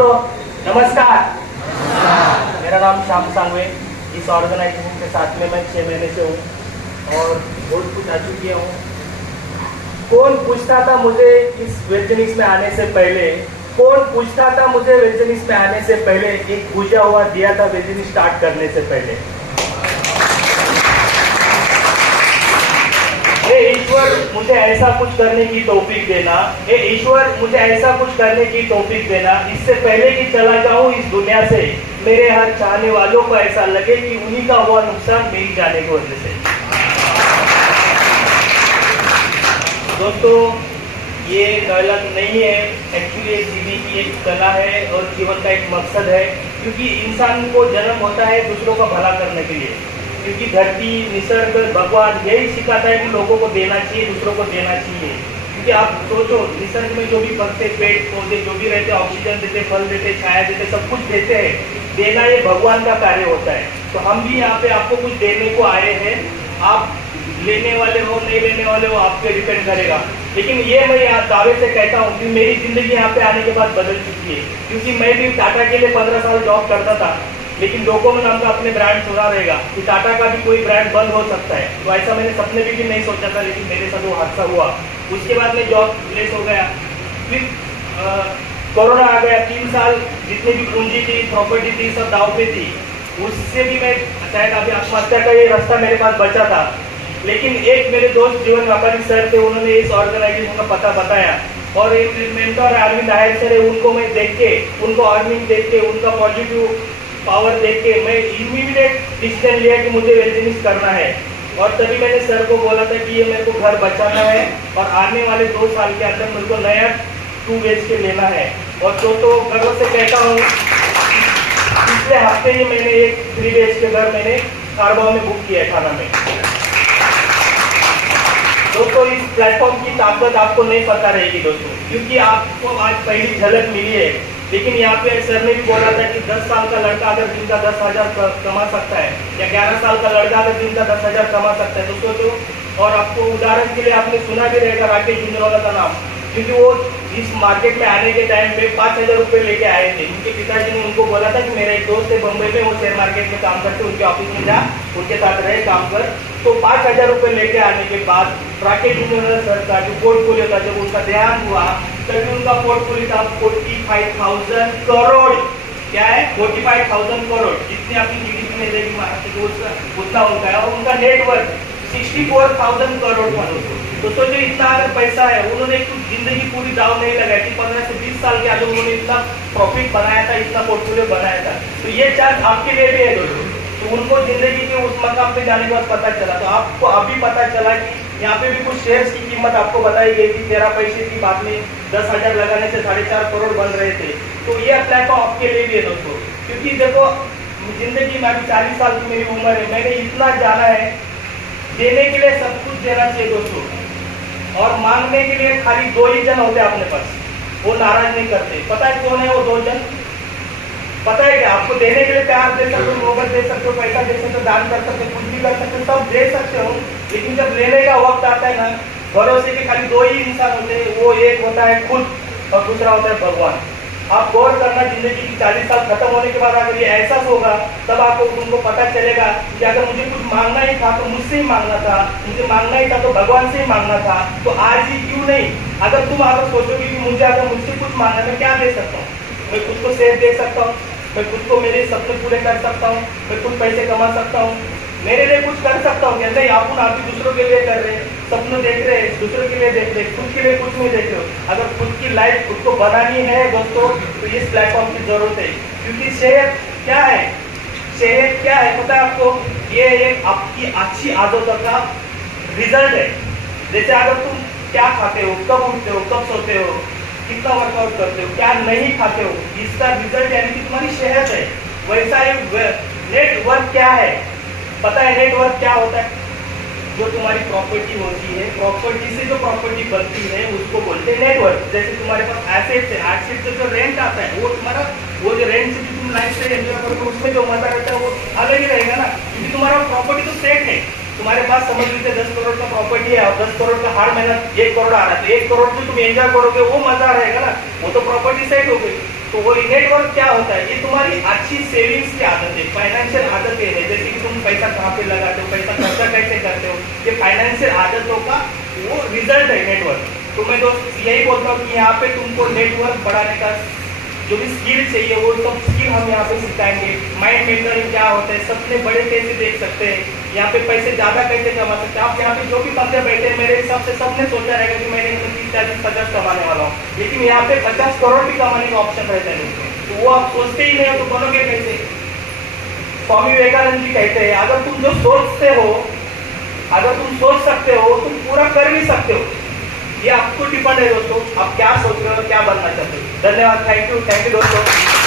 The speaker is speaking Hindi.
दोस्तों नमस्कार। मेरा नाम श्याम सांगवे। इस ऑर्गेनाइजेशन के साथ में मैं 6 महीने से हूँ और बहुत कुछ अचीव किया हूँ। कौन पूछता था मुझे इस वेलजनिक्स में आने से पहले, कौन पूछता था मुझे वेलजनिक्स में आने से पहले, एक बुझा हुआ दिया था वेलजनिक्स स्टार्ट करने से पहले। हे ईश्वर मुझे ऐसा कुछ करने की तौफीक देना, हे ईश्वर मुझे ऐसा कुछ करने की तौफीक देना, इससे पहले कि चला जाऊं इस दुनिया से, मेरे हर चाहने वालों को ऐसा लगे कि उन्हीं का हुआ नुकसान मेरी जाने की वजह से। दोस्तों ये गलत नहीं है, एक्चुअली जीने की एक कला है और जीवन का एक मकसद है, क्योंकि इंसान को जन्म होता है दूसरों का भला करने के लिए। क्योंकि धरती, निसर्ग, भगवान यही सिखाता है कि लोगों को देना चाहिए, दूसरों को देना चाहिए। क्योंकि आप सोचो, निसर्ग में जो भी पत्ते, पेड़ पौधे जो भी रहते, ऑक्सीजन देते, फल देते, छाया देते, सब कुछ देते हैं। देना ये भगवान का कार्य होता है। तो हम भी यहाँ पे आपको कुछ देने को आए हैं। आप लेने वाले हो नहीं लेने वाले हो आप पे डिपेंड करेगा। लेकिन ये मैं यहाँ दावे से कहता हूँ कि मेरी जिंदगी यहाँ पे आने के बाद बदल चुकी है। क्योंकि मैं भी टाटा के लिए 15 साल जॉब करता था, लेकिन डोकोमो नाम का अपने ब्रांड सुना रहेगा कि टाटा का भी कोई ब्रांड बंद हो सकता है। तो ऐसा मैंने सपने भी नहीं सोचा था, लेकिन मेरे साथ वो हादसा हुआ। उसके बाद में जॉब प्लेस हो गया, फिर कोरोना आ गया। 3 साल जितनी भी पूंजी थी, प्रॉपर्टी थी, सब दाव पे थी। उससे भी मैं शायद अभी आत्महत्या का ये रास्ता मेरे पास बचा था। लेकिन एक मेरे दोस्त जीवन व्यापारी सर थे, उन्होंने इस ऑर्गेनाइजेशन का पता बताया और एक मेंटर अरविंद नायर सर है, उनको मैं देख के, उनको अर्निंग देख के, उनका पॉजिटिव पावर देख के मैं इमीडिएट डिसीजन लिया कि मुझे वेलजनिक्स करना है। और तभी मैंने सर को बोला था कि ये मेरे को घर बचाना है और आने वाले 2 साल के अंदर मेरे को नया 2 BHK लेना है। और तो गर्व से कहता हूँ, पिछले हफ्ते ही मैंने एक 3 BHK घर मैंने कारवां में बुक किया है, थाना में। दोस्तों इस प्लेटफॉर्म की ताकत आपको नहीं पता रहेगी दोस्तों, क्योंकि आपको आज पहली झलक मिली है। लेकिन यहाँ पे सर ने भी बोला था कि 10 साल का लड़का अगर दिन का 10,000 कमा सकता है, या 11 साल का लड़का अगर दिन का 10,000 कमा सकता है, तो सोचो। और आपको उदाहरण के लिए आपने सुना भी रहेगा राकेश झुंझुनवाला का नाम, क्योंकि वो इस मार्केट में आने के टाइम पे 5,000 रुपये लेके आए थे। उनके पिताजी ने उनको बोला था कि मेरा एक दोस्त है बम्बई में, वो शेयर मार्केट में काम करते, उनके ऑफिस में जा, उनके साथ रहे, काम कर। तो 5,000 रुपये लेके आने के बाद राकेश झुंझुनवाला सर का जो पोर्टफोलियो था, जब उनका देहांत हुआ तभी उनका पोर्टफोलियो था 45,000 करोड़। क्या है? 45,000 करोड़, जितनी आपकी GDP में देगी महाराष्ट्र की उतना उनका है। और उनका नेटवर्क 64,000 करोड़ था दोस्तों। तो सोचो इतना अगर पैसा है, उन्होंने कुछ जिंदगी पूरी दाव नहीं लगाई थी। 15 से 20 साल के आगे उन्होंने इतना प्रॉफिट बनाया था, इतना पोर्टफोलियो बनाया था। तो ये चार्ज आपके लिए भी है दोस्तों। तो उनको जिंदगी के उस मकाम पे जाने के बाद पता चला। तो आपको अभी पता चला कि यहाँ पे भी कुछ शेयर्स की कीमत आपको बताई गई थी 13 पैसे की, बाद में 10,000 लगाने से 4.5 करोड़ बन रहे थे। तो ये प्लेटफॉर्म आपके लिए भी है दोस्तों, क्योंकि देखो जिंदगी में अभी 40 साल की मेरी उम्र है, मैंने इतना जाना है, देने के लिए सब कुछ देना चाहिए दोस्तों, और मांगने के लिए खाली 2 ही जन होते अपने पास, वो नाराज नहीं करते। पता है कौन है वो 2 जन? पता है क्या? आपको देने के लिए प्यार दे सकते हो, मोहब्बत दे सकते हो, पैसा दे सकते हो, दान कर सकते हो, कुछ भी कर सकते हो, सब दे सकते हो। लेकिन जब लेने का वक्त आता है ना, भरोसे के खाली 2 ही इंसान होते हैं। वो एक होता है खुद और दूसरा होता है भगवान। आप गौर करना, जिंदगी की 40 साल खत्म होने के बाद अगर ये एहसास होगा, तब आपको तुमको पता चलेगा कि अगर मुझे कुछ मांगना ही था तो मुझसे ही मांगना था, मुझे मांगना ही था तो भगवान से ही मांगना था। तो आज ही क्यों नहीं? अगर तुम अगर सोचोगे कि मुझे अगर मुझसे कुछ मांगना, मैं क्या दे सकता हूँ? मैं खुद को सेफ दे सकता हूँ, मैं खुद को मेरे सपने पूरे कर सकता हूँ, मैं खुद पैसे कमा सकता हूँ, मेरे लिए कुछ कर सकता हूँ। कहते हैं आप भी दूसरों के लिए कर रहे हैं, सपने देख रहे हैं, दूसरों के लिए देख रहे हैं, खुद के लिए कुछ नहीं देख रहे हो। अगर खुद की लाइफ खुद को बनानी है दोस्तों, तो इस प्लेटफॉर्म की जरूरत है। क्योंकि शहर क्या है, शहर क्या है पता है आपको? ये एक आपकी अच्छी आदतों का रिजल्ट है। जैसे अगर तुम क्या खाते हो, कब उठते हो, कब सोते हो, कितना वर्कआउट करते हो, क्या नहीं खाते हो, इसका रिजल्ट यानी कि तुम्हारी सेहत है। वैसा ही नेटवर्क क्या है पता है? नेटवर्क क्या होता है? जो तुम्हारी प्रॉपर्टी होती है, प्रॉपर्टी से जो प्रॉपर्टी बनती है उसको बोलते हैं नेटवर्क। जैसे तुम्हारे पास एसेट्स है, एसेट से जो रेंट आता है, वो तुम्हारा, वो जो रेंट से तुम लाइफ से एंजॉय करोगे, उसमें जो मजा रहता है वो अलग ही रहेगा ना। क्योंकि तुम्हारा प्रॉपर्टी तो सेट है। तुम्हारे पास समझ लीजिए 10 करोड़ का प्रॉपर्टी है और 10 करोड़ का हर महीना 1 करोड़ आ रहा है, तो 1 करोड़ जो तुम एंजॉय करोगे वो मजा रहेगा ना, वो तो प्रॉपर्टी सेट हो गई। तो वो नेटवर्क क्या होता है, ये तुम्हारी अच्छी सेविंग्स की आदत है, फाइनेंशियल आदतें है, जैसे कि तुम पैसा कहाँ पे लगाते हो, पैसा खर्चा कैसे करते हो, ये फाइनेंशियल आदतों का वो रिजल्ट है नेटवर्क। तो मैं दोस्त यही बोलता हूँ कि यहाँ पे तुमको नेटवर्क बढ़ाने का जो भी स्किल चाहिए वो सब स्किल हम यहाँ पे सिखाएंगे। माइंड मेकरिंग क्या होता है, सपने बड़े कैसे देख सकते हैं, यहाँ पे पैसे ज्यादा कैसे कमा सकते हैं। आप यहाँ पे जो भी बंदे बैठे हैं, मेरे हिसाब से सबने सोचा रहेगा कि मैंने 30, 40, 50 कमाने वाला हूँ, लेकिन यहाँ पे 50 करोड़ भी कमाने का ऑप्शन रहता है। तो वो आप सोचते ही नहीं हो तो बनोगे कैसे। स्वामी विवेकानंद जी कहते हैं अगर तुम जो सोचते हो, अगर तुम सोच सकते हो तुम पूरा कर भी सकते हो। ये आपको डिपेंड है दोस्तों, आप क्या सोच रहे हो, क्या बनना चाहते हो। धन्यवाद, थैंक यू दोस्तों।